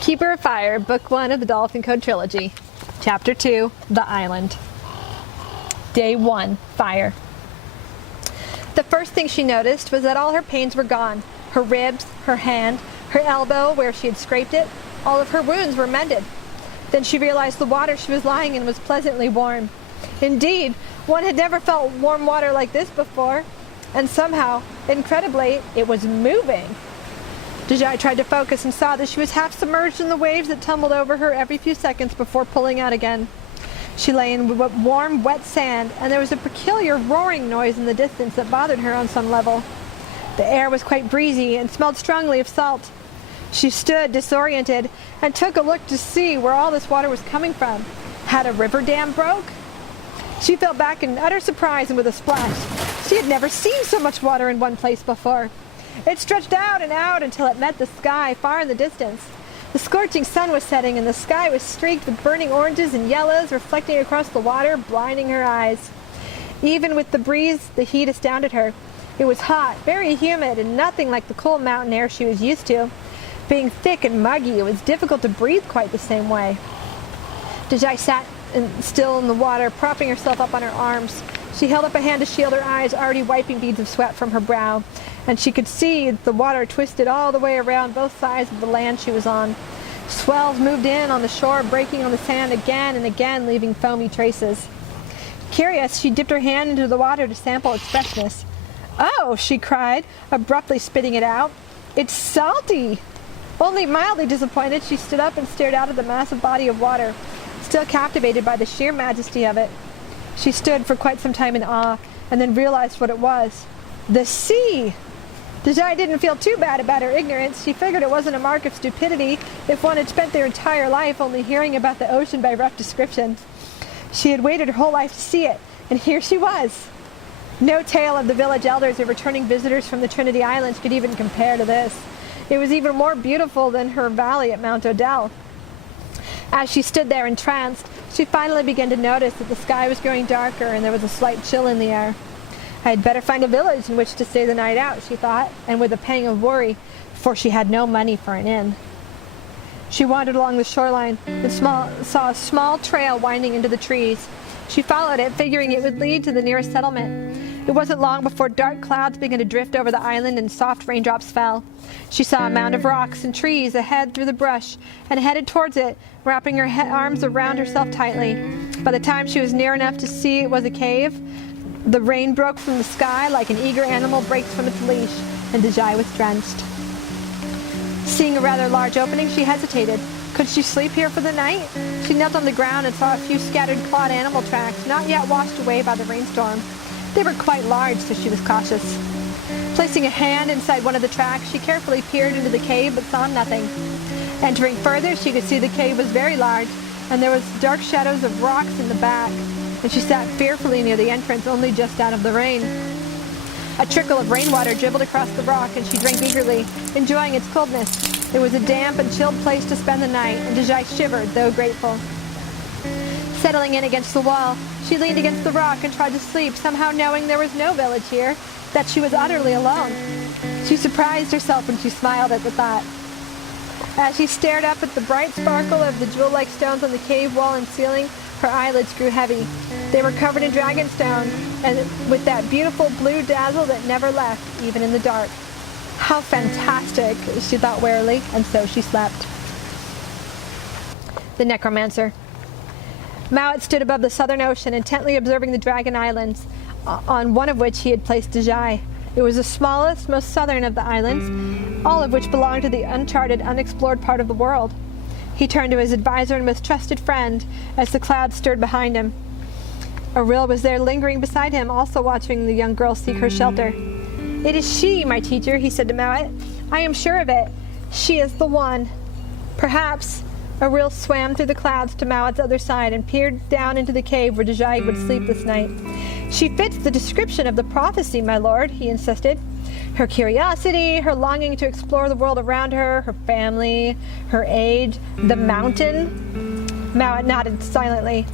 Keeper of Fire, Book 1 of the Dolphin Code Trilogy. Chapter 2, The Island. Day 1, Fire. The first thing she noticed was that all her pains were gone. Her ribs, her hand, her elbow where she had scraped it, all of her wounds were mended. Then she realized the water she was lying in was pleasantly warm. Indeed, one had never felt warm water like this before, and somehow, incredibly, it was moving. Deiji tried to focus and saw that she was half submerged in the waves that tumbled over her every few seconds before pulling out again. She lay in warm, wet sand, and there was a peculiar roaring noise in the distance that bothered her on some level. The air was quite breezy and smelled strongly of salt. She stood disoriented and took a look to see where all this water was coming from. Had a river dam broke? She fell back in utter surprise and with a splash. She had never seen so much water in one place before. It stretched out and out until it met the sky far in the distance. The scorching sun was setting and the sky was streaked with burning oranges and yellows reflecting across the water, blinding her eyes. Even with the breeze, the heat astounded her. It was hot, very humid, and nothing like the cool mountain air she was used to. Being thick and muggy, it was difficult to breathe quite the same way. Deiji sat still in the water, propping herself up on her arms. She held up a hand to shield her eyes, already wiping beads of sweat from her brow, and she could see the water twisted all the way around both sides of the land she was on. Swells moved in on the shore, breaking on the sand again and again, leaving foamy traces. Curious, she dipped her hand into the water to sample its freshness. "Oh!" she cried, abruptly spitting it out. "It's salty!" Only mildly disappointed, she stood up and stared out at the massive body of water, still captivated by the sheer majesty of it. She stood for quite some time in awe, and then realized what it was. The sea! Deiji didn't feel too bad about her ignorance. She figured it wasn't a mark of stupidity if one had spent their entire life only hearing about the ocean by rough description. She had waited her whole life to see it, and here she was. No tale of the village elders or returning visitors from the Trinity Islands could even compare to this. It was even more beautiful than her valley at Mount Odell. As she stood there entranced, she finally began to notice that the sky was growing darker and there was a slight chill in the air. I had better find a village in which to stay the night out, she thought, and with a pang of worry, for she had no money for an inn. She wandered along the shoreline and saw a small trail winding into the trees. She followed it, figuring it would lead to the nearest settlement. It wasn't long before dark clouds began to drift over the island and soft raindrops fell. She saw a mound of rocks and trees ahead through the brush and headed towards it, wrapping her arms around herself tightly. By the time she was near enough to see it was a cave, the rain broke from the sky like an eager animal breaks from its leash, and Deiji was drenched. Seeing a rather large opening, she hesitated. Could she sleep here for the night? She knelt on the ground and saw a few scattered clawed animal tracks, not yet washed away by the rainstorm. They were quite large, so she was cautious. Placing a hand inside one of the tracks, she carefully peered into the cave but saw nothing. Entering further, she could see the cave was very large, and there was dark shadows of rocks in the back, and she sat fearfully near the entrance, only just out of the rain. A trickle of rainwater dribbled across the rock, and she drank eagerly, enjoying its coldness. It was a damp and chilled place to spend the night, and Deiji shivered, though grateful. Settling in against the wall, she leaned against the rock and tried to sleep, somehow knowing there was no village here, that she was utterly alone. She surprised herself when she smiled at the thought. As she stared up at the bright sparkle of the jewel-like stones on the cave wall and ceiling, her eyelids grew heavy. They were covered in dragonstone, and with that beautiful blue dazzle that never left, even in the dark. How fantastic, she thought wearily, and so she slept. The necromancer. Mowat stood above the southern ocean, intently observing the Dragon Islands, on one of which he had placed Deiji. It was the smallest, most southern of the islands, all of which belonged to the uncharted, unexplored part of the world. He turned to his advisor and most trusted friend as the clouds stirred behind him. Auril was there lingering beside him, also watching the young girl seek her shelter. "It is she, my teacher," he said to Mowat. "I am sure of it. She is the one." Perhaps. Auril swam through the clouds to Mowat's other side and peered down into the cave where Deiji would sleep this night. "She fits the description of the prophecy, my lord," he insisted. Her curiosity, her longing to explore the world around her, her family, her age, the mountain. Mowat nodded silently.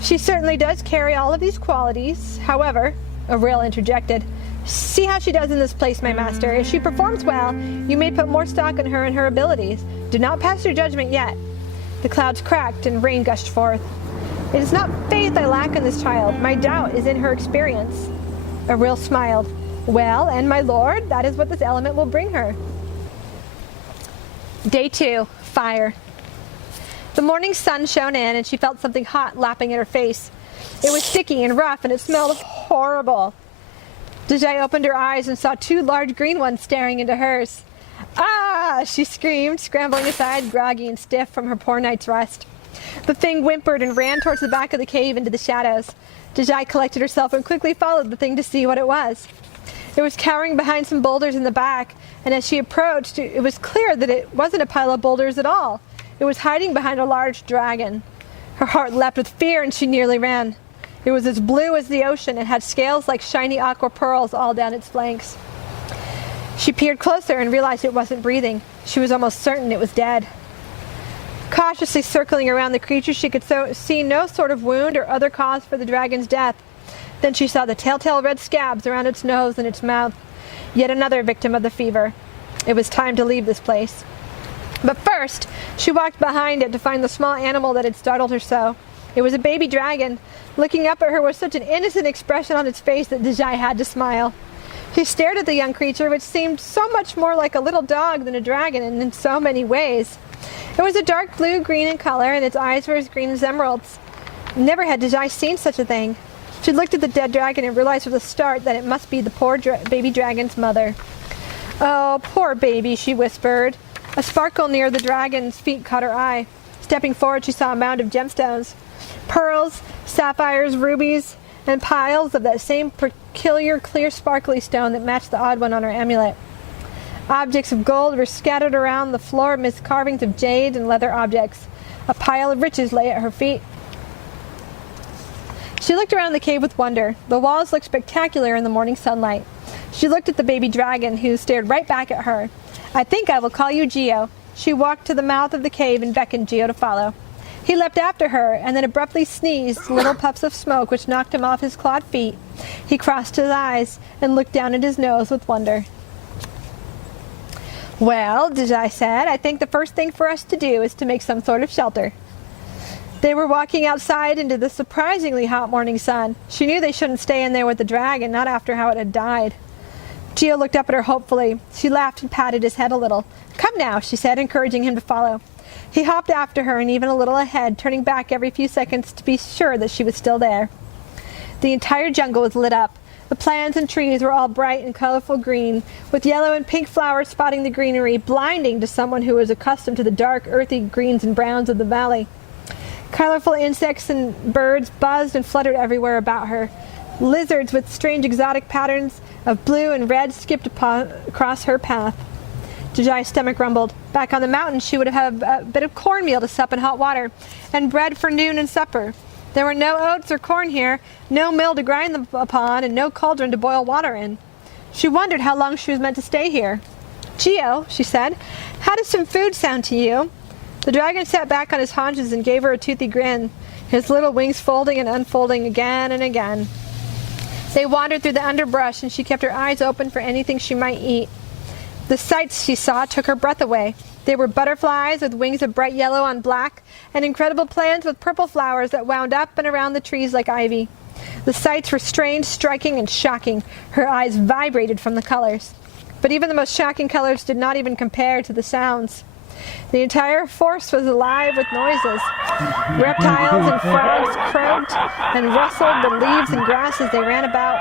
"She certainly does carry all of these qualities. However," Auril interjected, See how she does in this place, my master. If she performs well, you may put more stock in her and her abilities. Do not pass your judgment yet. The clouds cracked and rain gushed forth. It is not faith I lack in this child. My doubt is in her experience. Ariel smiled. Well, and my lord, that is what this element will bring her. Day 2, fire. The morning sun shone in and she felt something hot lapping at her face. It was sticky and rough and it smelled horrible. Deiji opened her eyes and saw 2 large green ones staring into hers. Ah! She screamed, scrambling aside, groggy and stiff from her poor night's rest. The thing whimpered and ran towards the back of the cave into the shadows. Deiji collected herself and quickly followed the thing to see what it was. It was cowering behind some boulders in the back, and as she approached, it was clear that it wasn't a pile of boulders at all. It was hiding behind a large dragon. Her heart leapt with fear and she nearly ran. It was as blue as the ocean and had scales like shiny aqua pearls all down its flanks. She peered closer and realized it wasn't breathing. She was almost certain it was dead. Cautiously circling around the creature, she could see no sort of wound or other cause for the dragon's death. Then she saw the telltale red scabs around its nose and its mouth. Yet another victim of the fever. It was time to leave this place. But first, she walked behind it to find the small animal that had startled her so. It was a baby dragon. Looking up at her with such an innocent expression on its face that Deiji had to smile. She stared at the young creature, which seemed so much more like a little dog than a dragon in so many ways. It was a dark blue-green in color, and its eyes were as green as emeralds. Never had Deiji seen such a thing. She looked at the dead dragon and realized with a start that it must be the poor baby dragon's mother. Oh, poor baby, she whispered. A sparkle near the dragon's feet caught her eye. Stepping forward, she saw a mound of gemstones. Pearls, sapphires, rubies, and piles of that same peculiar clear sparkly stone that matched the odd one on her amulet. Objects of gold were scattered around the floor amidst carvings of jade and leather objects. A pile of riches lay at her feet. She looked around the cave with wonder. The walls looked spectacular in the morning sunlight. She looked at the baby dragon, who stared right back at her. I think I will call you Geo. She walked to the mouth of the cave and beckoned Geo to follow. He leapt after her and then abruptly sneezed little puffs of smoke which knocked him off his clawed feet. He crossed his eyes and looked down at his nose with wonder. Well, Deiji said, I think the first thing for us to do is to make some sort of shelter. They were walking outside into the surprisingly hot morning sun. She knew they shouldn't stay in there with the dragon, not after how it had died. Geo looked up at her hopefully. She laughed and patted his head a little. Come now, she said, encouraging him to follow. He hopped after her and even a little ahead, turning back every few seconds to be sure that she was still there. The entire jungle was lit up. The plants and trees were all bright and colorful green, with yellow and pink flowers spotting the greenery, blinding to someone who was accustomed to the dark, earthy greens and browns of the valley. Colorful insects and birds buzzed and fluttered everywhere about her. Lizards with strange exotic patterns of blue and red skipped across her path. Dejai's stomach rumbled. Back on the mountain, she would have a bit of cornmeal to sup in hot water, and bread for noon and supper. There were no oats or corn here, no mill to grind them upon, and no cauldron to boil water in. She wondered how long she was meant to stay here. Geo, she said, how does some food sound to you? The dragon sat back on his haunches and gave her a toothy grin, his little wings folding and unfolding again and again. They wandered through the underbrush, and she kept her eyes open for anything she might eat. The sights she saw took her breath away. There were butterflies with wings of bright yellow on black, and incredible plants with purple flowers that wound up and around the trees like ivy. The sights were strange, striking, and shocking. Her eyes vibrated from the colors. But even the most shocking colors did not even compare to the sounds. The entire forest was alive with noises. Reptiles and frogs croaked and rustled the leaves and grass as they ran about.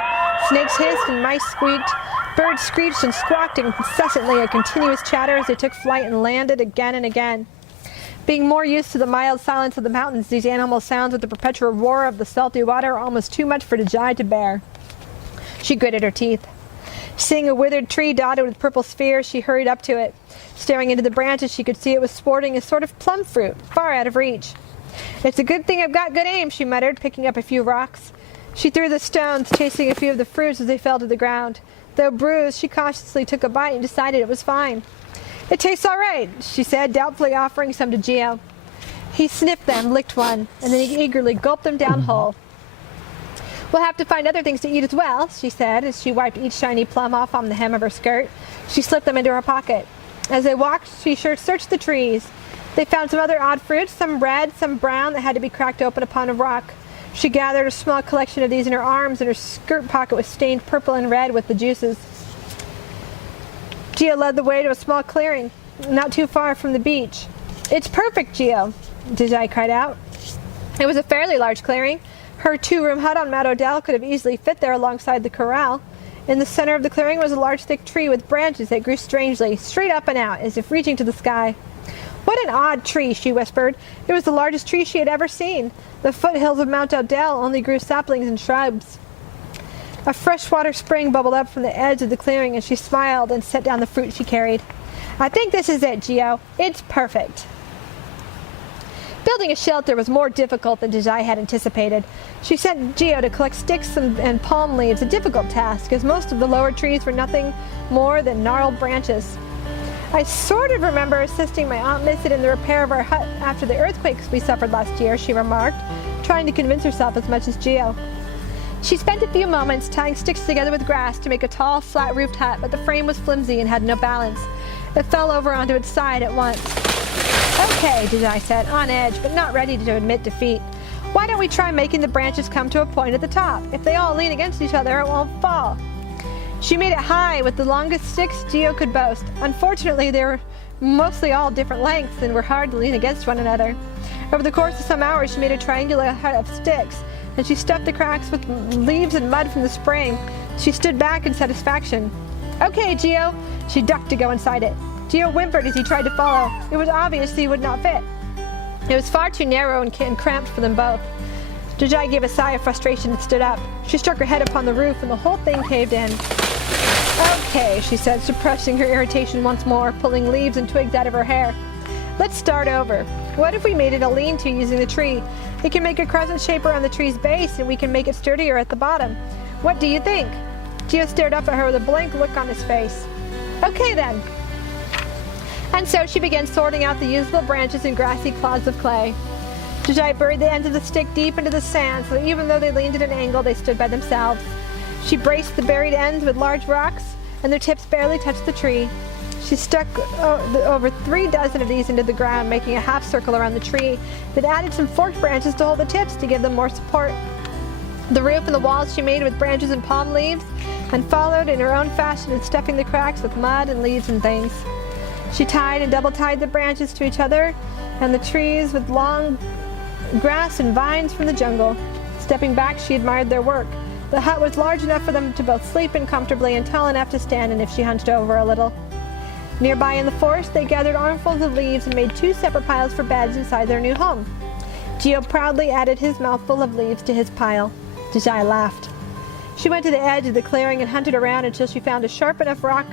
Snakes hissed and mice squeaked. Birds screeched and squawked incessantly, a continuous chatter as they took flight and landed again and again. Being more used to the mild silence of the mountains, these animal sounds with the perpetual roar of the salty water were almost too much for Deiji to bear. She gritted her teeth. Seeing a withered tree dotted with purple spheres, she hurried up to it. Staring into the branches, she could see it was sporting a sort of plum fruit, far out of reach. It's a good thing I've got good aim, she muttered, picking up a few rocks. She threw the stones, chasing a few of the fruits as they fell to the ground. Though bruised, she cautiously took a bite and decided it was fine. It tastes all right, she said, doubtfully offering some to Geo. He sniffed them, licked one, and then he eagerly gulped them down whole. We'll have to find other things to eat as well, she said as she wiped each shiny plum off on the hem of her skirt. She slipped them into her pocket. As they walked, she searched the trees. They found some other odd fruits, some red, some brown, that had to be cracked open upon a rock. She gathered a small collection of these in her arms, and her skirt pocket was stained purple and red with the juices. Geo led the way to a small clearing, not too far from the beach. "It's perfect, Geo," Deiji cried out. It was a fairly large clearing. Her 2-room hut on Mount Odell could have easily fit there alongside the corral. In the center of the clearing was a large thick tree with branches that grew strangely, straight up and out, as if reaching to the sky. "What an odd tree," she whispered. It was the largest tree she had ever seen. The foothills of Mount Odell only grew saplings and shrubs. A freshwater spring bubbled up from the edge of the clearing, and she smiled and set down the fruit she carried. "I think this is it, Geo. It's perfect." Building a shelter was more difficult than Deiji had anticipated. She sent Geo to collect sticks and palm leaves, a difficult task, as most of the lower trees were nothing more than gnarled branches. "I sort of remember assisting my Aunt Missit in the repair of our hut after the earthquakes we suffered last year," she remarked, trying to convince herself as much as Geo. She spent a few moments tying sticks together with grass to make a tall, flat-roofed hut, but the frame was flimsy and had no balance. It fell over onto its side at once. "Okay," Deiji said, on edge, but not ready to admit defeat. "Why don't we try making the branches come to a point at the top? If they all lean against each other, it won't fall." She made it high with the longest sticks Geo could boast. Unfortunately, they were mostly all different lengths and were hard to lean against one another. Over the course of some hours, she made a triangular hut of sticks, and she stuffed the cracks with leaves and mud from the spring. She stood back in satisfaction. "Okay, Geo." She ducked to go inside it. Geo whimpered as he tried to follow. It was obvious he would not fit. It was far too narrow and cramped for them both. Deiji gave a sigh of frustration and stood up. She struck her head upon the roof, and the whole thing caved in. "Okay," she said, suppressing her irritation once more, pulling leaves and twigs out of her hair. "Let's start over. What if we made it a lean-to using the tree? It can make a crescent shape around the tree's base, and we can make it sturdier at the bottom. What do you think?" Geo stared up at her with a blank look on his face. "Okay, then." And so she began sorting out the usable branches and grassy clods of clay. Deiji buried the ends of the stick deep into the sand, so that even though they leaned at an angle, they stood by themselves. She braced the buried ends with large rocks, and their tips barely touched the tree. She stuck over 3 dozen of these into the ground, making a half circle around the tree, then added some forked branches to hold the tips to give them more support. The roof and the walls she made with branches and palm leaves, and followed in her own fashion in stuffing the cracks with mud and leaves and things. She tied and double-tied the branches to each other and the trees with long grass and vines from the jungle. Stepping back, she admired their work. The hut was large enough for them to both sleep in comfortably and tall enough to stand in if she hunched over a little. Nearby in the forest, they gathered armfuls of leaves and made 2 separate piles for beds inside their new home. Geo proudly added his mouthful of leaves to his pile. Deiji laughed. She went to the edge of the clearing and hunted around until she found a sharp enough rock,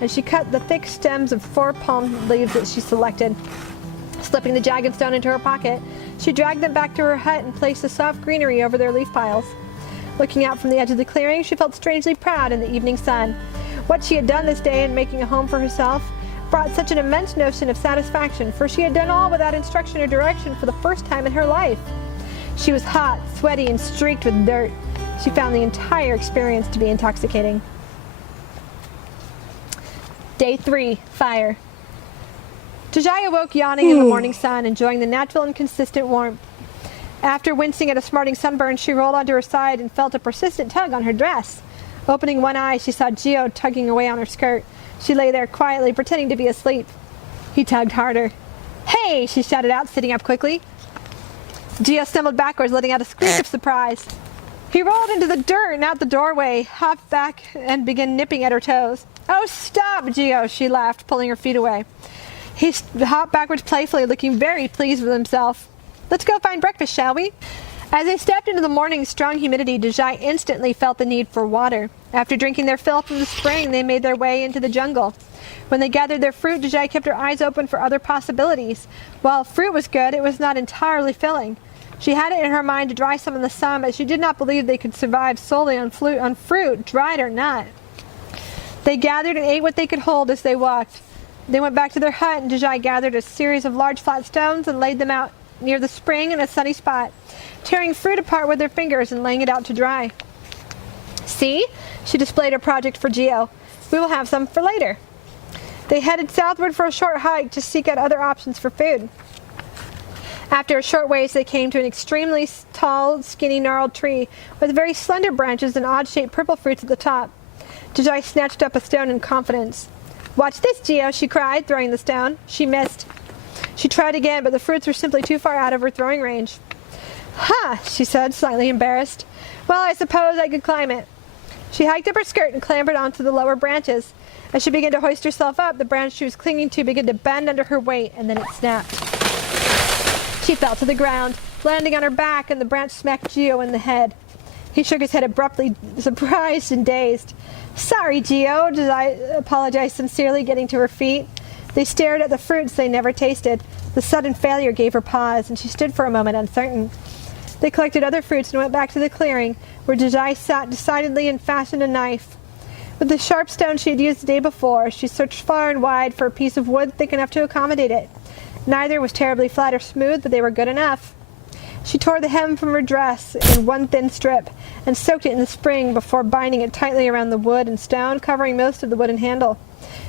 and she cut the thick stems of 4 palm leaves that she selected. Slipping the jagged stone into her pocket, she dragged them back to her hut and placed the soft greenery over their leaf piles. Looking out from the edge of the clearing, she felt strangely proud in the evening sun. What she had done this day in making a home for herself brought such an immense notion of satisfaction, for she had done all without instruction or direction for the first time in her life. She was hot, sweaty, and streaked with dirt. She found the entire experience to be intoxicating. Day 3, fire. Deiji awoke yawning in the morning sun, enjoying the natural and consistent warmth. After wincing at a smarting sunburn, she rolled onto her side and felt a persistent tug on her dress. Opening one eye, she saw Geo tugging away on her skirt. She lay there quietly, pretending to be asleep. He tugged harder. "Hey!" she shouted out, sitting up quickly. Geo stumbled backwards, letting out a squeak of surprise. He rolled into the dirt and out the doorway, hopped back, and began nipping at her toes. "Oh, stop, Geo!" she laughed, pulling her feet away. He hopped backwards playfully, looking very pleased with himself. "Let's go find breakfast, shall we?" As they stepped into the morning's strong humidity, Deiji instantly felt the need for water. After drinking their fill from the spring, they made their way into the jungle. When they gathered their fruit, Deiji kept her eyes open for other possibilities. While fruit was good, it was not entirely filling. She had it in her mind to dry some in the sun, but she did not believe they could survive solely on fruit, dried or not. They gathered and ate what they could hold as they walked. They went back to their hut, and Deiji gathered a series of large flat stones and laid them out near the spring in a sunny spot, tearing fruit apart with their fingers and laying it out to dry. See? She displayed her project for Geo. We will have some for later. They headed southward for a short hike to seek out other options for food. After a short ways, they came to an extremely tall, skinny, gnarled tree with very slender branches and odd-shaped purple fruits at the top. Deiji snatched up a stone in confidence. "Watch this, Geo," she cried, throwing the stone. She missed. She tried again, but the fruits were simply too far out of her throwing range. "Huh," she said, slightly embarrassed. "Well, I suppose I could climb it." She hiked up her skirt and clambered onto the lower branches. As she began to hoist herself up, the branch she was clinging to began to bend under her weight, and then it snapped. She fell to the ground, landing on her back, and the branch smacked Geo in the head. He shook his head abruptly, surprised and dazed. "Sorry, Geo," Deiji apologized sincerely, getting to her feet. They stared at the fruits they never tasted. The sudden failure gave her pause, and she stood for a moment uncertain. They collected other fruits and went back to the clearing, where Deiji sat decidedly and fashioned a knife. With the sharp stone she had used the day before, she searched far and wide for a piece of wood thick enough to accommodate it. Neither was terribly flat or smooth, but they were good enough. She tore the hem from her dress in one thin strip and soaked it in the spring before binding it tightly around the wood and stone, covering most of the wooden handle.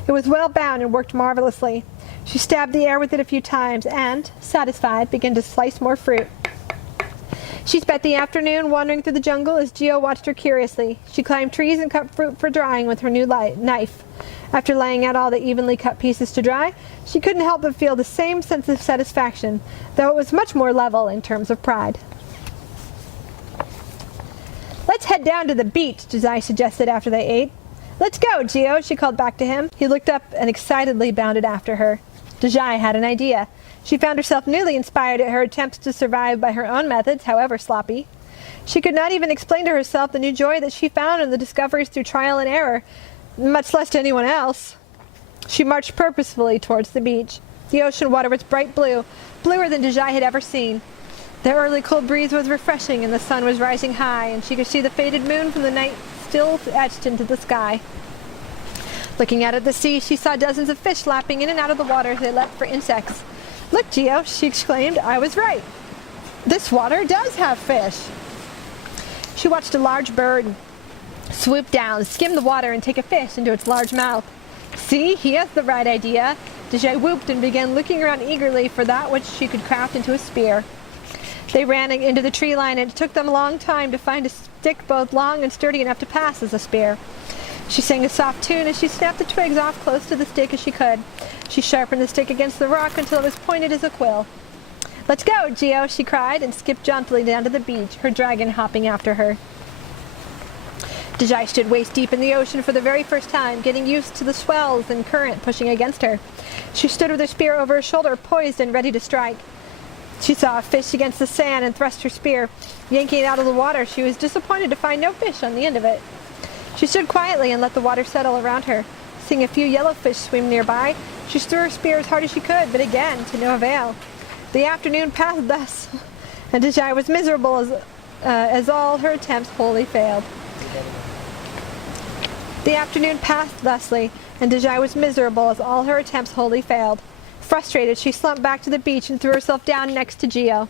It was well bound and worked marvelously. She stabbed the air with it a few times and, satisfied, began to slice more fruit. She spent the afternoon wandering through the jungle as Geo watched her curiously. She climbed trees and cut fruit for drying with her new knife. After laying out all the evenly cut pieces to dry, she couldn't help but feel the same sense of satisfaction, though it was much more level in terms of pride. "Let's head down to the beach," Deiji suggested after they ate. "Let's go, Geo," she called back to him. He looked up and excitedly bounded after her. Deiji had an idea. She found herself newly inspired at her attempts to survive by her own methods, however sloppy. She could not even explain to herself the new joy that she found in the discoveries through trial and error, much less to anyone else. She marched purposefully towards the beach. The ocean water was bright blue, bluer than Deiji had ever seen. The early cold breeze was refreshing and the sun was rising high, and she could see the faded moon from the night still etched into the sky. Looking out at the sea, she saw dozens of fish lapping in and out of the water as they leapt for insects. "Look, Geo," she exclaimed, "I was right. This water does have fish." She watched a large bird swoop down, skim the water, and take a fish into its large mouth. "See, he has the right idea." Deiji whooped and began looking around eagerly for that which she could craft into a spear. They ran into the tree line, and it took them a long time to find a stick both long and sturdy enough to pass as a spear. She sang a soft tune as she snapped the twigs off close to the stick as she could. She sharpened the stick against the rock until it was pointed as a quill. "Let's go, Geo," she cried, and skipped jauntily down to the beach, her dragon hopping after her. Deiji stood waist deep in the ocean for the very first time, getting used to the swells and current pushing against her. She stood with her spear over her shoulder, poised and ready to strike. She saw a fish against the sand and thrust her spear. Yanking it out of the water, she was disappointed to find no fish on the end of it. She stood quietly and let the water settle around her. Seeing a few yellowfish swim nearby, she threw her spear as hard as she could, but again, to no avail. The afternoon passed thus, and Deiji was miserable as all her attempts wholly failed. The afternoon passed thusly, and Deiji was miserable as all her attempts wholly failed. Frustrated, she slumped back to the beach and threw herself down next to Geo.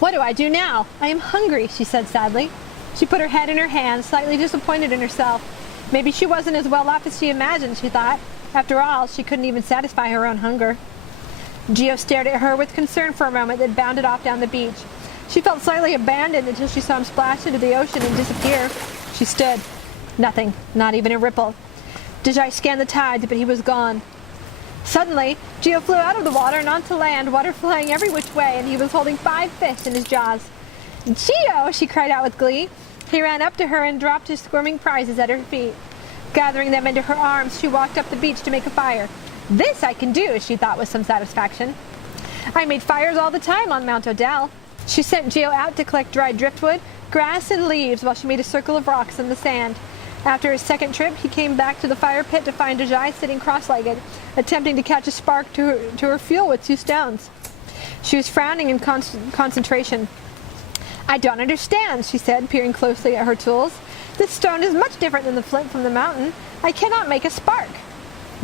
"What do I do now? I am hungry," she said sadly. She put her head in her hands, slightly disappointed in herself. Maybe she wasn't as well off as she imagined, she thought. After all, she couldn't even satisfy her own hunger. Geo stared at her with concern for a moment, then bounded off down the beach. She felt slightly abandoned until she saw him splash into the ocean and disappear. She stood. Nothing, not even a ripple. Deiji scanned the tides, but he was gone. Suddenly, Geo flew out of the water and onto land, water flying every which way, and he was holding 5 fish in his jaws. "Geo!" she cried out with glee. He ran up to her and dropped his squirming prizes at her feet. Gathering them into her arms, she walked up the beach to make a fire. "This I can do," she thought with some satisfaction. "I made fires all the time on Mount Odell." She sent Geo out to collect dried driftwood, grass, and leaves while she made a circle of rocks in the sand. After his second trip, he came back to the fire pit to find Deiji sitting cross-legged, attempting to catch a spark to her fuel with 2 stones. She was frowning in concentration. "I don't understand," she said, peering closely at her tools. "This stone is much different than the flint from the mountain. I cannot make a spark."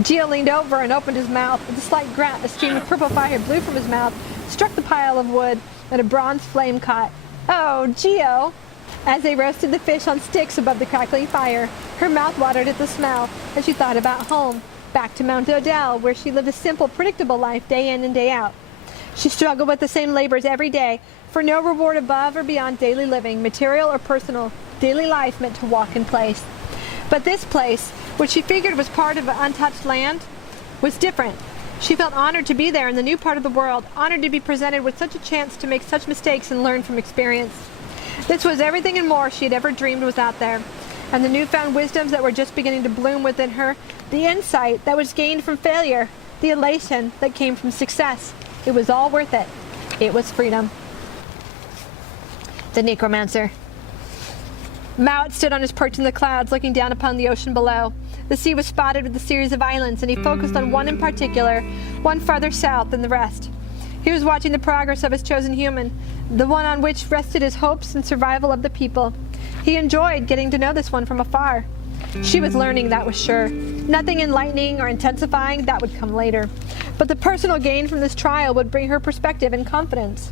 Geo leaned over and opened his mouth. With a slight grunt, a stream of purple fire blew from his mouth, struck the pile of wood, and a bronze flame caught. Oh, Geo! As they roasted the fish on sticks above the crackling fire, her mouth watered at the smell, and she thought about home, back to Mount Odell, where she lived a simple, predictable life day in and day out. She struggled with the same labors every day, for no reward above or beyond daily living, material or personal. Daily life meant to walk in place. But this place, which she figured was part of an untouched land, was different. She felt honored to be there in the new part of the world, honored to be presented with such a chance to make such mistakes and learn from experience. This was everything and more she had ever dreamed was out there. And the newfound wisdoms that were just beginning to bloom within her, the insight that was gained from failure, the elation that came from success. It was all worth it. It was freedom. The necromancer. Mowat stood on his perch in the clouds, looking down upon the ocean below. The sea was spotted with a series of islands, and he focused on one in particular, one farther south than the rest. He was watching the progress of his chosen human, the one on which rested his hopes and survival of the people. He enjoyed getting to know this one from afar. She was learning, that was sure. Nothing enlightening or intensifying, that would come later. But the personal gain from this trial would bring her perspective and confidence.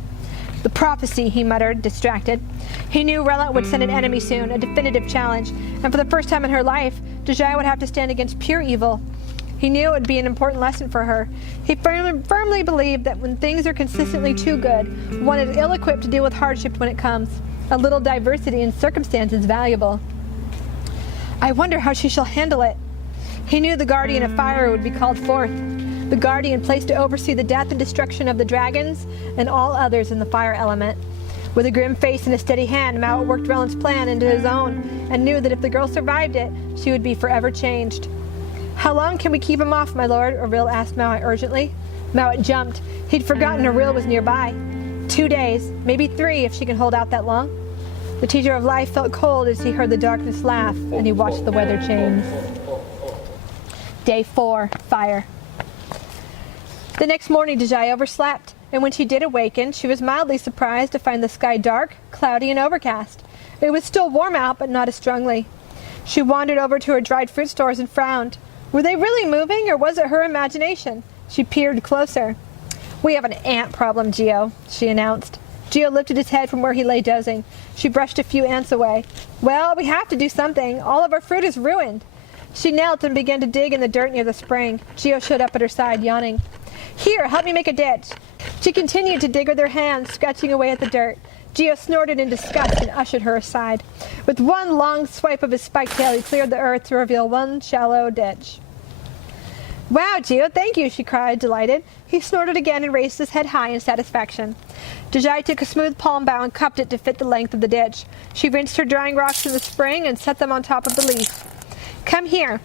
The prophecy, he muttered, distracted. He knew Relant would send an enemy soon, a definitive challenge, and for the first time in her life, Deiji would have to stand against pure evil. He knew it would be an important lesson for her. He firmly believed that when things are consistently too good, one is ill-equipped to deal with hardship when it comes. A little diversity in circumstance is valuable. I wonder how she shall handle it. He knew the guardian of fire would be called forth, the guardian placed to oversee the death and destruction of the dragons and all others in the fire element. With a grim face and a steady hand, Mowat worked Relant's plan into his own, and knew that if the girl survived it, she would be forever changed. How long can we keep him off, my lord? Auril asked Mowat urgently. Mowat jumped. He'd forgotten Auril was nearby. 2 days, maybe 3 if she can hold out that long. The teacher of life felt cold as he heard the darkness laugh, and he watched the weather change. Day 4, fire. The next morning, Deiji overslept, and when she did awaken, she was mildly surprised to find the sky dark, cloudy, and overcast. It was still warm out, but not as strongly. She wandered over to her dried fruit stores and frowned. Were they really moving, or was it her imagination? She peered closer. We have an ant problem, Geo, she announced. Geo lifted his head from where he lay dozing. She brushed a few ants away. Well, we have to do something. All of our fruit is ruined. She knelt and began to dig in the dirt near the spring. Geo showed up at her side, yawning. Here, help me make a ditch. She continued to dig with her hands, scratching away at the dirt. Geo snorted in disgust and ushered her aside. With one long swipe of his spiked tail, he cleared the earth to reveal one shallow ditch. Wow, Geo, thank you, she cried, delighted. He snorted again and raised his head high in satisfaction. Deiji took a smooth palm bough and cupped it to fit the length of the ditch. She rinsed her drying rocks in the spring and set them on top of the leaf. Come here.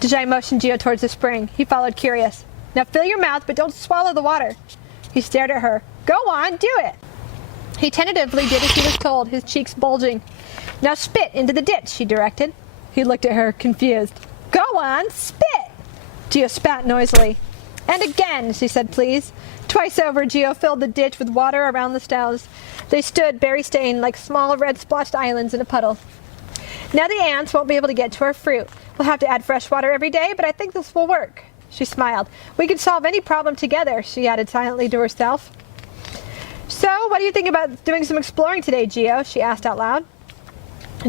Deiji motioned Geo towards the spring. He followed, curious. Now fill your mouth, but don't swallow the water. He stared at her. Go on, do it. He tentatively did as he was told, his cheeks bulging. Now spit into the ditch, she directed. He looked at her, confused. Go on, spit. Geo spat noisily. And again, she said, please. Twice over, Geo filled the ditch with water around the stems. They stood, berry-stained, like small red splotched islands in a puddle. Now the ants won't be able to get to our fruit. We'll have to add fresh water every day, but I think this will work. She smiled. We could solve any problem together, she added silently to herself. So, what do you think about doing some exploring today, Geo? She asked out loud.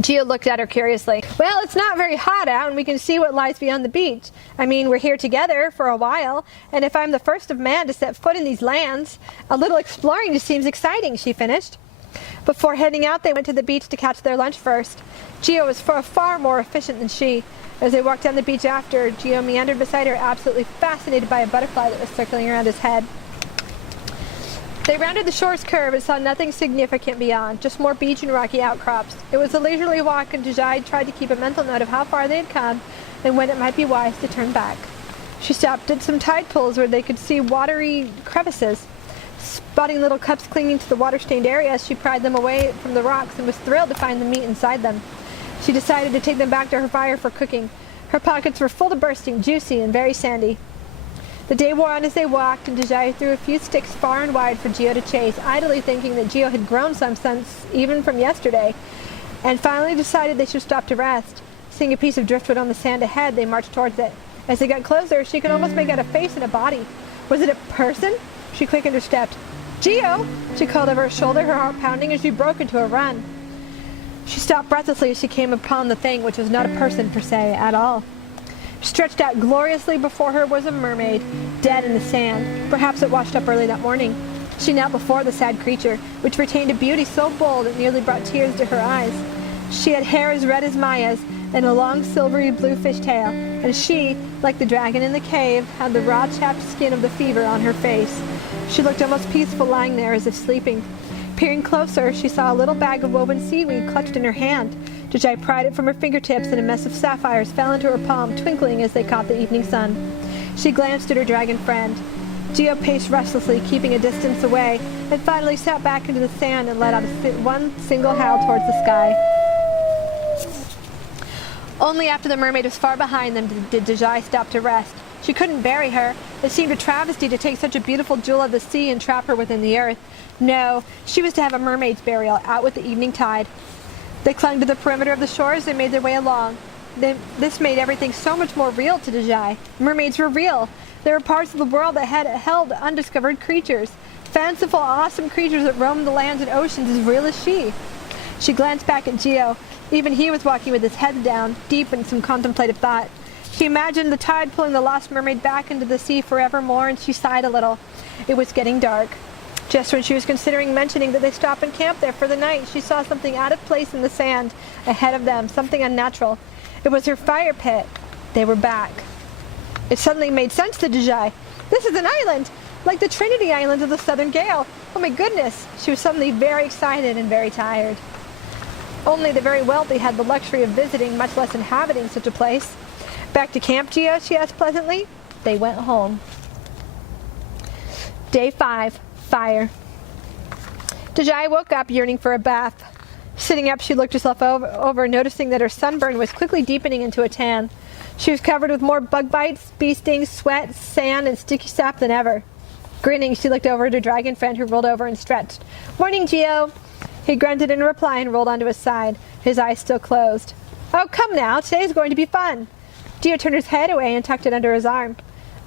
Geo looked at her curiously. Well, it's not very hot out, and we can see what lies beyond the beach. I mean, we're here together for a while, and if I'm the first of man to set foot in these lands, a little exploring just seems exciting, she finished. Before heading out, they went to the beach to catch their lunch first. Geo was far more efficient than she. As they walked down the beach after, Geo meandered beside her, absolutely fascinated by a butterfly that was circling around his head. They rounded the shore's curve and saw nothing significant beyond, just more beach and rocky outcrops. It was a leisurely walk, and Deiji tried to keep a mental note of how far they had come and when it might be wise to turn back. She stopped at some tide pools where they could see watery crevices. Spotting little cups clinging to the water-stained areas, she pried them away from the rocks and was thrilled to find the meat inside them. She decided to take them back to her fire for cooking. Her pockets were full to bursting, juicy and very sandy. The day wore on as they walked, and Deiji threw a few sticks far and wide for Geo to chase, idly thinking that Geo had grown some sense even from yesterday, and finally decided they should stop to rest. Seeing a piece of driftwood on the sand ahead, they marched towards it. As they got closer, she could almost make out a face and a body. Was it a person? She quickened her steps. Geo! She called over her shoulder, her heart pounding as she broke into a run. She stopped breathlessly as she came upon the thing, which was not a person per se at all. Stretched out gloriously before her was a mermaid, dead in the sand. Perhaps it washed up early that morning. She knelt before the sad creature, which retained a beauty so bold it nearly brought tears to her eyes. She had hair as red as Maya's, and a long silvery blue fish tail, and she, like the dragon in the cave, had the raw chapped skin of the fever on her face. She looked almost peaceful lying there as if sleeping. Peering closer, she saw a little bag of woven seaweed clutched in her hand. Deiji pried it from her fingertips, and a mess of sapphires fell into her palm, twinkling as they caught the evening sun. She glanced at her dragon friend. Geo paced restlessly, keeping a distance away, and finally sat back into the sand and let out one single howl towards the sky. Only after the mermaid was far behind them did Deiji stop to rest. She couldn't bury her. It seemed a travesty to take such a beautiful jewel of the sea and trap her within the earth. No, she was to have a mermaid's burial out with the evening tide. They clung to the perimeter of the shores and made their way along. This made everything so much more real to Deiji. Mermaids were real. There were parts of the world that had held undiscovered creatures. Fanciful, awesome creatures that roamed the lands and oceans as real as she. She glanced back at Geo. Even he was walking with his head down, deep in some contemplative thought. She imagined the tide pulling the lost mermaid back into the sea forevermore, and she sighed a little. It was getting dark. Just when she was considering mentioning that they stop and camp there for the night, she saw something out of place in the sand ahead of them, something unnatural. It was her fire pit. They were back. It suddenly made sense to Deiji. This is an island, like the Trinity Islands of the Southern Gale. Oh my goodness! She was suddenly very excited and very tired. Only the very wealthy had the luxury of visiting, much less inhabiting such a place. Back to camp, Geo? She asked pleasantly. They went home. Day 5. Fire. Deiji woke up yearning for a bath. Sitting up, she looked herself over, noticing that her sunburn was quickly deepening into a tan. She was covered with more bug bites, bee stings, sweat, sand, and sticky sap than ever. Grinning, she looked over at her dragon friend, who rolled over and stretched. Morning, Geo. He grunted in reply and rolled onto his side, his eyes still closed. Oh, come now. Today's going to be fun. Geo turned his head away and tucked it under his arm.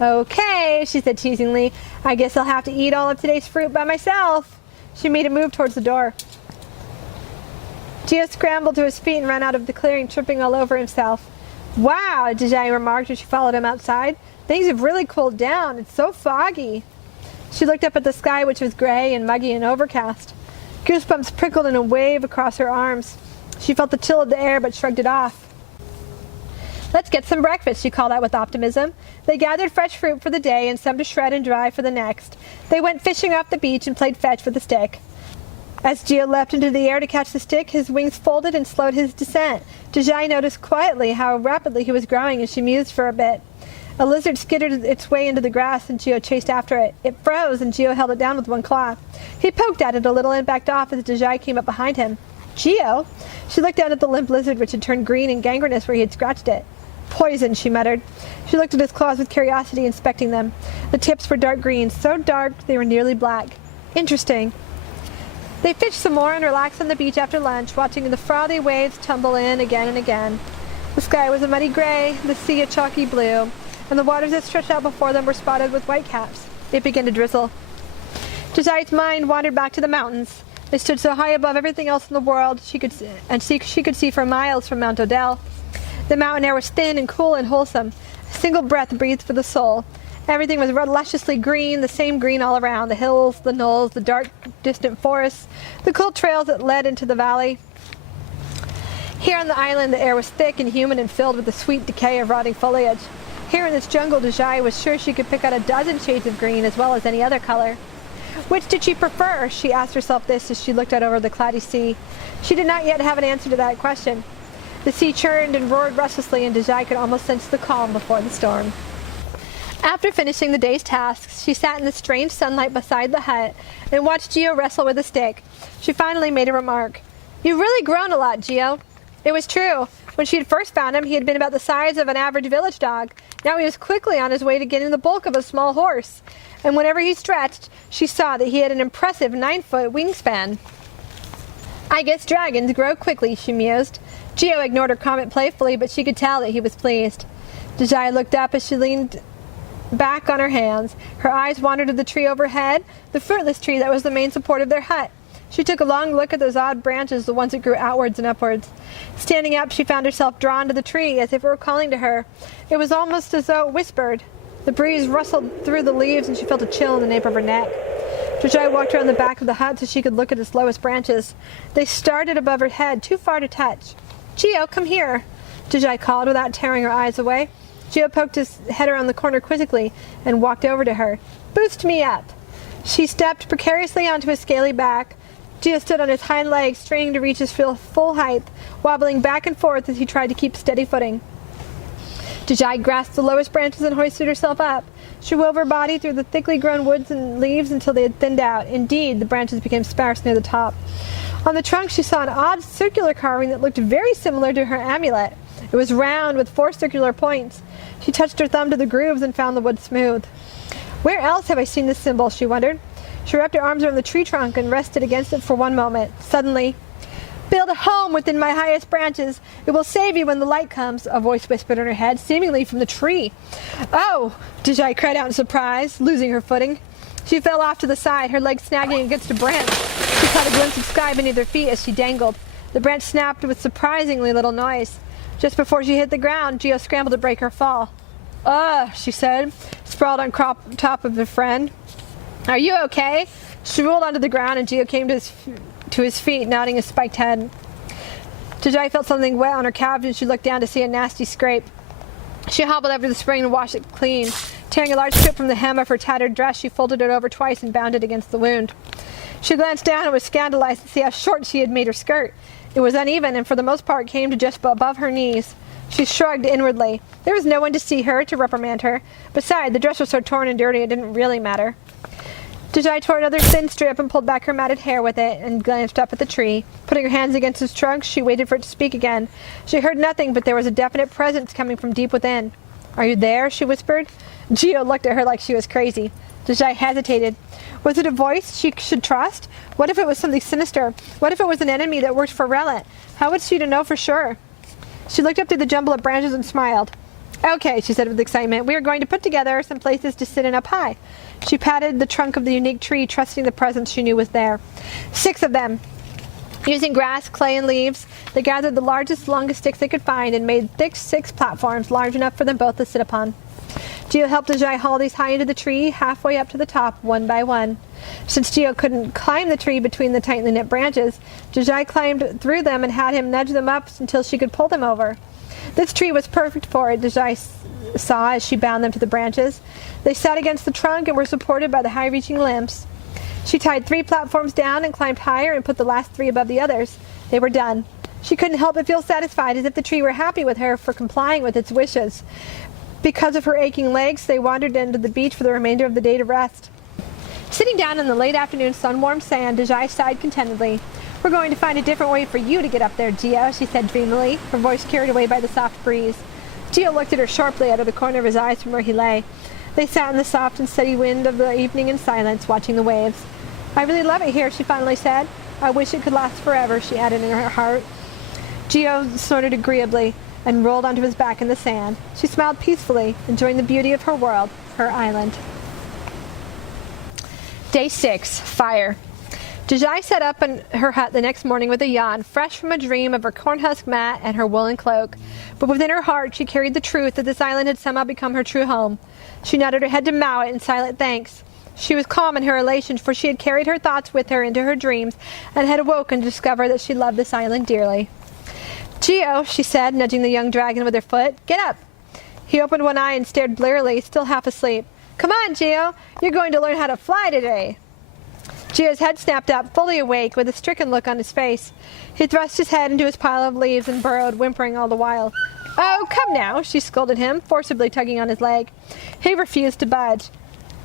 Okay, she said teasingly. I guess I'll have to eat all of today's fruit by myself. She made a move towards the door. Geo scrambled to his feet and ran out of the clearing, tripping all over himself. Wow, Deiji remarked as she followed him outside. Things have really cooled down. It's so foggy. She looked up at the sky, which was gray and muggy and overcast. Goosebumps prickled in a wave across her arms. She felt the chill of the air, but shrugged it off. Let's get some breakfast, she called out with optimism. They gathered fresh fruit for the day and some to shred and dry for the next. They went fishing off the beach and played fetch with a stick. As Geo leapt into the air to catch the stick, his wings folded and slowed his descent. Deiji noticed quietly how rapidly he was growing as she mused for a bit. A lizard skittered its way into the grass and Geo chased after it. It froze and Geo held it down with one claw. He poked at it a little and backed off as Deiji came up behind him. Geo? She looked down at the limp lizard, which had turned green and gangrenous where he had scratched it. Poison, she muttered. She looked at his claws with curiosity, inspecting them. The tips were dark green, so dark they were nearly black. Interesting. They fished some more and relaxed on the beach after lunch, watching the frothy waves tumble in again and again. The sky was a muddy gray, the sea a chalky blue, and the waters that stretched out before them were spotted with whitecaps. It began to drizzle. Dejai's mind wandered back to the mountains. They stood so high above everything else in the world she could see for miles from Mount Odell. The mountain air was thin and cool and wholesome. A single breath breathed for the soul. Everything was lusciously green, the same green all around. The hills, the knolls, the dark, distant forests, the cool trails that led into the valley. Here on the island, the air was thick and humid and filled with the sweet decay of rotting foliage. Here in this jungle, Deiji was sure she could pick out a dozen shades of green as well as any other color. Which did she prefer? She asked herself this as she looked out over the cloudy sea. She did not yet have an answer to that question. The sea churned and roared restlessly, and Deiji could almost sense the calm before the storm. After finishing the day's tasks, she sat in the strange sunlight beside the hut and watched Geo wrestle with a stick. She finally made a remark. You've really grown a lot, Geo. It was true. When she had first found him, he had been about the size of an average village dog. Now he was quickly on his way to getting the bulk of a small horse. And whenever he stretched, she saw that he had an impressive 9-foot wingspan. I guess dragons grow quickly, she mused. Geo ignored her comment playfully, but she could tell that he was pleased. Deiji looked up as she leaned back on her hands. Her eyes wandered to the tree overhead, the fruitless tree that was the main support of their hut. She took a long look at those odd branches, the ones that grew outwards and upwards. Standing up, she found herself drawn to the tree, as if it were calling to her. It was almost as though it whispered. The breeze rustled through the leaves, and she felt a chill in the nape of her neck. Deiji walked around the back of the hut so she could look at its lowest branches. They started above her head, too far to touch. "Geo, come here," Deiji called without tearing her eyes away. Geo poked his head around the corner quizzically and walked over to her. "Boost me up." She stepped precariously onto his scaly back. Geo stood on his hind legs, straining to reach his full height, wobbling back and forth as he tried to keep steady footing. Deiji grasped the lowest branches and hoisted herself up. She wove her body through the thickly grown woods and leaves until they had thinned out. Indeed, the branches became sparse near the top. On the trunk, she saw an odd circular carving that looked very similar to her amulet. It was round with 4 circular points. She touched her thumb to the grooves and found the wood smooth. Where else have I seen this symbol, she wondered. She wrapped her arms around the tree trunk and rested against it for one moment. Suddenly, "Build a home within my highest branches. It will save you when the light comes," a voice whispered in her head, seemingly from the tree. "Oh!" Deiji cried out in surprise, losing her footing. She fell off to the side, her legs snagging against a branch. She caught a glimpse of sky beneath her feet as she dangled. The branch snapped with surprisingly little noise. Just before she hit the ground, Geo scrambled to break her fall. "Ugh," she said, sprawled on top of her friend. "Are you okay?" She rolled onto the ground and Geo came to his feet, nodding his spiked head. Deiji felt something wet on her calves and she looked down to see a nasty scrape. She hobbled over to the spring and washed it clean. Tearing a large strip from the hem of her tattered dress, she folded it over twice and bound it against the wound. She glanced down and was scandalized to see how short she had made her skirt. It was uneven and for the most part came to just above her knees. She shrugged inwardly. There was no one to see her, to reprimand her. Besides, the dress was so torn and dirty it didn't really matter. Deiji tore another thin strip and pulled back her matted hair with it and glanced up at the tree. Putting her hands against its trunk, she waited for it to speak again. She heard nothing, but there was a definite presence coming from deep within. "Are you there?" she whispered. Geo looked at her like she was crazy. Deiji hesitated. Was it a voice she should trust? What if it was something sinister? What if it was an enemy that worked for Relant? How was she to know for sure? She looked up through the jumble of branches and smiled. "Okay," she said with excitement, "we are going to put together some places to sit in up high." She patted the trunk of the unique tree, trusting the presence she knew was there. 6 of them. Using grass, clay, and leaves, they gathered the largest, longest sticks they could find and made thick 6 platforms large enough for them both to sit upon. Geo helped Deiji haul these high into the tree, halfway up to the top, one by one. Since Geo couldn't climb the tree between the tightly knit branches, Deiji climbed through them and had him nudge them up until she could pull them over. This tree was perfect for it, Deiji saw as she bound them to the branches. They sat against the trunk and were supported by the high-reaching limbs. She tied 3 platforms down and climbed higher and put the last 3 above the others. They were done. She couldn't help but feel satisfied, as if the tree were happy with her for complying with its wishes. Because of her aching legs, they wandered into the beach for the remainder of the day to rest. Sitting down in the late afternoon sun-warmed sand, Deiji sighed contentedly. "We're going to find a different way for you to get up there, Geo," she said dreamily, her voice carried away by the soft breeze. Geo looked at her sharply out of the corner of his eyes from where he lay. They sat in the soft and steady wind of the evening in silence, watching the waves. "I really love it here," she finally said. "I wish it could last forever," she added in her heart. Geo snorted agreeably and rolled onto his back in the sand. She smiled peacefully, enjoying the beauty of her world, her island. Day 6. Fire. Deiji sat up in her hut the next morning with a yawn, fresh from a dream of her cornhusk mat and her woolen cloak. But within her heart she carried the truth that this island had somehow become her true home. She nodded her head to Mowat in silent thanks. She was calm in her elation, for she had carried her thoughts with her into her dreams and had awoken to discover that she loved this island dearly. "Geo," she said, nudging the young dragon with her foot, "get up." He opened one eye and stared blearily, still half asleep. "Come on, Geo, you're going to learn how to fly today." Geo's head snapped up, fully awake, with a stricken look on his face. He thrust his head into his pile of leaves and burrowed, whimpering all the while. "Oh, come now," she scolded him, forcibly tugging on his leg. He refused to budge.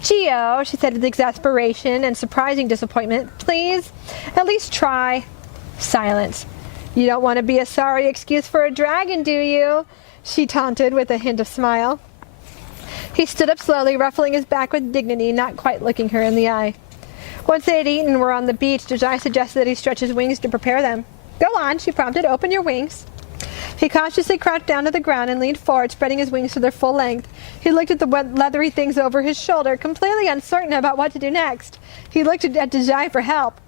"Geo," she said with exasperation and surprising disappointment, "please, at least try." Silence. "You don't want to be a sorry excuse for a dragon, do you?" she taunted with a hint of smile. He stood up slowly, ruffling his back with dignity, not quite looking her in the eye. Once they had eaten and were on the beach, Deiji suggested that he stretch his wings to prepare them. "Go on," she prompted. "Open your wings." He cautiously crouched down to the ground and leaned forward, spreading his wings to their full length. He looked at the leathery things over his shoulder, completely uncertain about what to do next. He looked at Deiji for help.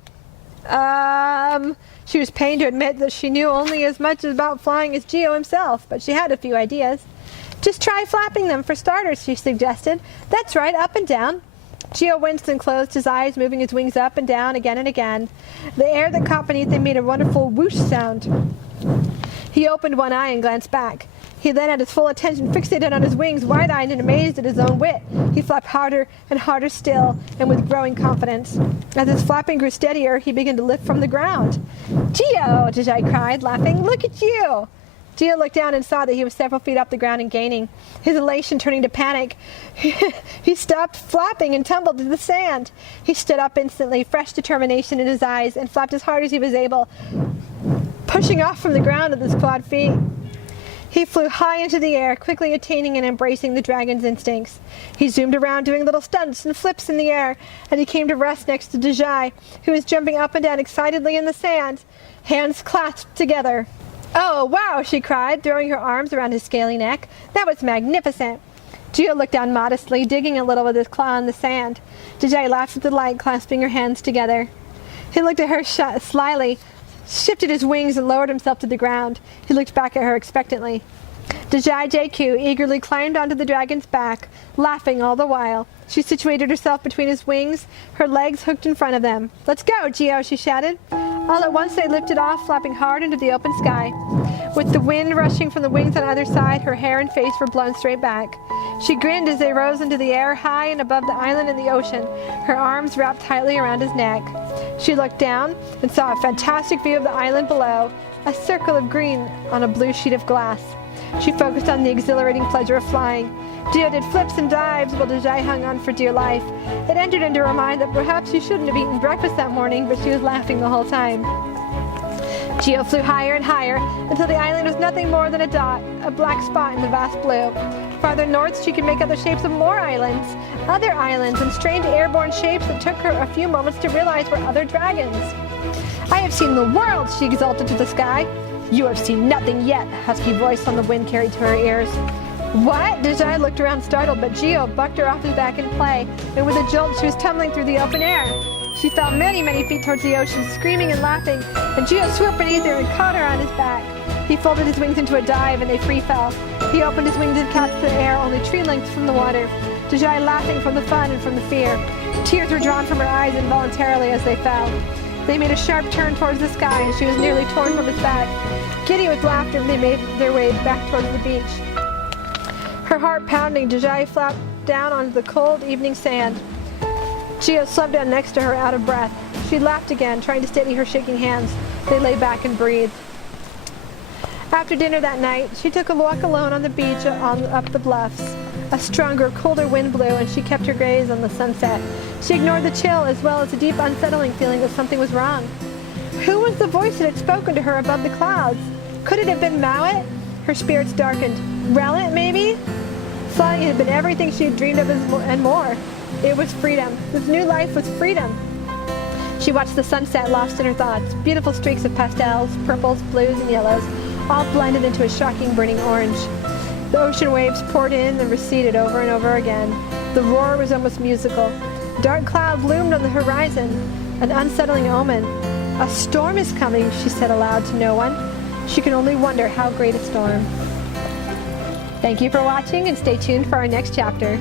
She was pained to admit that she knew only as much about flying as Geo himself, but she had a few ideas. Just try flapping them for starters, she suggested. That's right, up and down. Geo winced and closed his eyes, moving his wings up and down again and again. The air that caught beneath them made a wonderful whoosh sound. He opened one eye and glanced back. He then had his full attention fixated on his wings, wide-eyed and amazed at his own wit. He flapped harder and harder still, and with growing confidence. As his flapping grew steadier, he began to lift from the ground. "Geo!" Deiji cried, laughing. "Look at you!" Geo looked down and saw that he was several feet up the ground and gaining. His elation turning to panic, he stopped flapping and tumbled to the sand. He stood up instantly, fresh determination in his eyes, and flapped as hard as he was able, pushing off from the ground with his clawed feet. He flew high into the air, quickly attaining and embracing the dragon's instincts. He zoomed around doing little stunts and flips in the air, and he came to rest next to Deiji, who was jumping up and down excitedly in the sand, hands clasped together. "Oh, wow," she cried, throwing her arms around his scaly neck. "That was magnificent." Geo looked down modestly, digging a little with his claw in the sand. Deiji laughed with delight, clasping her hands together. He looked at her slyly, shifted his wings and lowered himself to the ground. He looked back at her expectantly. Deiji JQ eagerly climbed onto the dragon's back, laughing all the while. She situated herself between his wings, her legs hooked in front of them. "Let's go, Geo," she shouted. All at once they lifted off, flapping hard into the open sky. With the wind rushing from the wings on either side, her hair and face were blown straight back. She grinned as they rose into the air, high and above the island and the ocean, her arms wrapped tightly around his neck. She looked down and saw a fantastic view of the island below, a circle of green on a blue sheet of glass. She focused on the exhilarating pleasure of flying. Geo did flips and dives while Deiji hung on for dear life. It entered into her mind that perhaps she shouldn't have eaten breakfast that morning, but she was laughing the whole time. Geo flew higher and higher until the island was nothing more than a dot, a black spot in the vast blue. Farther north, she could make out the shapes of more islands, other islands, and strange airborne shapes that took her a few moments to realize were other dragons. "I have seen the world," she exulted to the sky. "You have seen nothing yet," a husky voice on the wind carried to her ears. "What?" Deiji looked around startled, but Geo bucked her off his back in play, and with a jolt she was tumbling through the open air. She fell many, many feet towards the ocean, screaming and laughing, and Geo swooped beneath her and caught her on his back. He folded his wings into a dive, and they free fell. He opened his wings and cast the air only tree lengths from the water. Deiji laughing from the fun and from the fear. Tears were drawn from her eyes involuntarily as they fell. They made a sharp turn towards the sky, and she was nearly torn from his back. Giddy with laughter, they made their way back towards the beach. Her heart pounding, Deiji flapped down onto the cold evening sand. Geo slumped down next to her, out of breath. She laughed again, trying to steady her shaking hands. They lay back and breathed. After dinner that night, she took a walk alone on the beach up the bluffs. A stronger, colder wind blew, and she kept her gaze on the sunset. She ignored the chill as well as the deep, unsettling feeling that something was wrong. Who was the voice that had spoken to her above the clouds? Could it have been Mowat? Her spirits darkened. Relant, maybe? Flying had been everything she had dreamed of and more. It was freedom. This new life was freedom. She watched the sunset, lost in her thoughts. Beautiful streaks of pastels, purples, blues, and yellows, all blended into a shocking burning orange. The ocean waves poured in and receded over and over again. The roar was almost musical. Dark cloud loomed on the horizon, an unsettling omen. "A storm is coming," she said aloud to no one. She could only wonder how great a storm. Thank you for watching, and stay tuned for our next chapter.